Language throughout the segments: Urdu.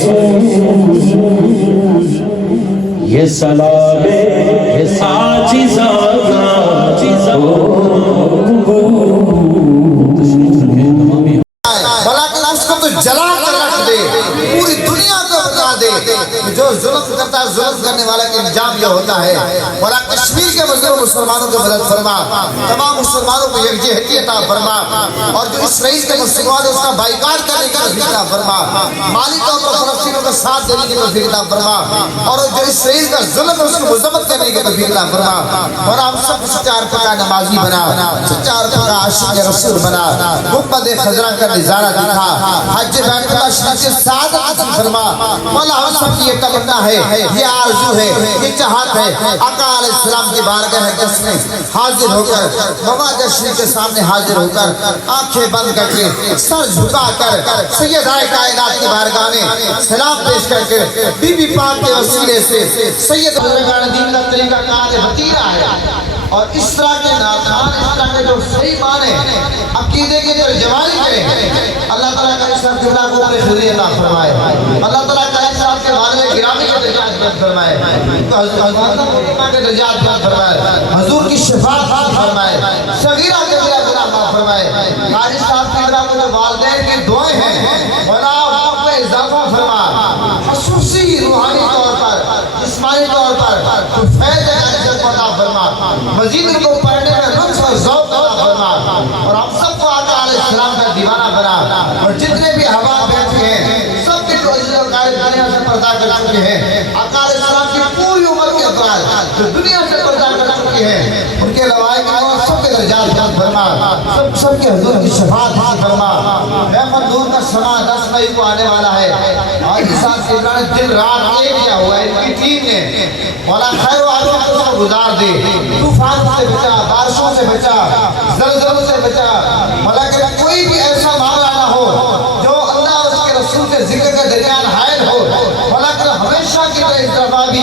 رسول یہ سلام عاجزانہ بلکہ اس کو تو جلا کر رکھ دے، پوری دنیا کو بتا دے جو ظلم کرتا ہے ظلم کرنے والا کا انجام یہ ہوتا ہے۔ مولا کشمیر کے مظلوم مسلمانوں کو مدد فرما، تمام مسلمانوں کو یکجہتی عطا فرما، اور جو اسرائیل کے مسلمان اس کا بائیکاٹ کرنے کی توفیق عطا فرما، مالی طور پر فلسطینیوں کا ساتھ دینے کی توفیق عطا فرما، اور جو اسرائیل کا ظلم ہے اس کو مذمت کرنے کی توفیق عطا فرما، اور ہم سب سچا عرفہ نمازی بنا، سچا عرفہ عاشق رسول بنا، محمد خضرا کا نظارہ دکھا، حج بیت اللہ شریف سے سعادت عطا فرما۔ مولا ہم سب کی یہ تمنا ہے، یہ آرزو ہے، یہ چاہت ہے، آقا علیہ السلام کی بارگاہ اقدس میں حاضر ہو کر، مواجہ شریف کے سامنے حاضر ہو کر، آنکھیں بند کر کے، سر جھکا کر، سیدہ کائنات کی بارگاہ میں سلام پیش کر کے، بی بی پاک کے وسیلے سے سید بزرگان دین کا طریقہ کار حتیرہ ہے، اور اس طرح کے ناظران، اس طرح کے جو صحیح معنی عقیدے کے ترجمانی کریں، اللہ تعالیٰ کا اس طرح کو اپنے خضری عطا فرمائے، اللہ تعالیٰ کا اس طرح کے بارے میں گرامی کے درجات بیان فرمائے، حضور کے درجات بیان فرمائے، حضور کی شفاعت فرمائے، صغیرہ کے گناہ معاف فرمائے، قاری صاحب کی طرح جو والدین کی دعائیں ہیں مولا آپ میں اضافہ فرما، خصوصی روحانی طور پر، جسمانی طور پر تو فیض عطا فرما، مزید ان کو پڑھنے میں لطف اور ذوق عطا فرما، اور ہم سب کو آقا علیہ السلام کا دیوانہ بنا، اور جتنے بھی احباب بیٹھے ہیں سب کے جو عزت و قائد دنیا سے پردہ کر چکے ہیں، آقا علیہ السلام کی پوری عمر کے افراد جو دنیا سے پردہ کر چکے ہیں ان کے لوائق اور سب کے درجات بیان فرما، سب کے حضور کی شفاعت فرما۔ محمد نور کا سما 10 مئی کو آنے والا ہے، اور اس ساتھ عمران دن رات ایک کیا ہوا ہے، ان کی ٹیم نے مولا خیر و عافیت کو گزار دے، طوفان سے بچا، بارشوں سے بچا، زلزلوں سے بچا، مولا کہ کوئی بھی ایسا معاملہ نہ ہو جو اللہ اور اس کے رسول کے ذکر کے درمیان حائل ہو، مولا کہ ہمیشہ کی طرح انتظامی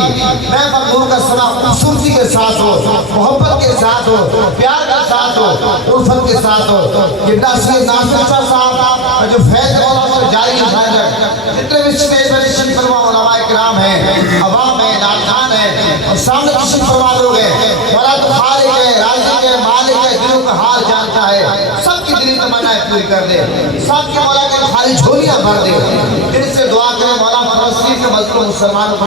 محمد نور کا سنا خوبصورتی کے ساتھ ہو، محبت کے ساتھ ہو، پیار کے ساتھ ہو، الفت کے ساتھ ہو۔ یہ ناصر ناصر شاہ صاحب جو فیض مولا پر جاری ہے، جتنے بھی اسٹیج پر تشریف فرما علماء کرام ہیں، عوام ہیں، ناظرین ہیں، اور سامنے تشریف فرما لوگ ہیں، مولا تو خالق ہے، رازق ہے، مالک ہے، دلوں کا حال جانتا ہے، سب کی دلی تمنائیں پوری کر دے، سب کے مولا کے خالی جھولیاں بھر دے، دل سے دعا کریں مولا فلسطین کے مظلوم مسلمانوں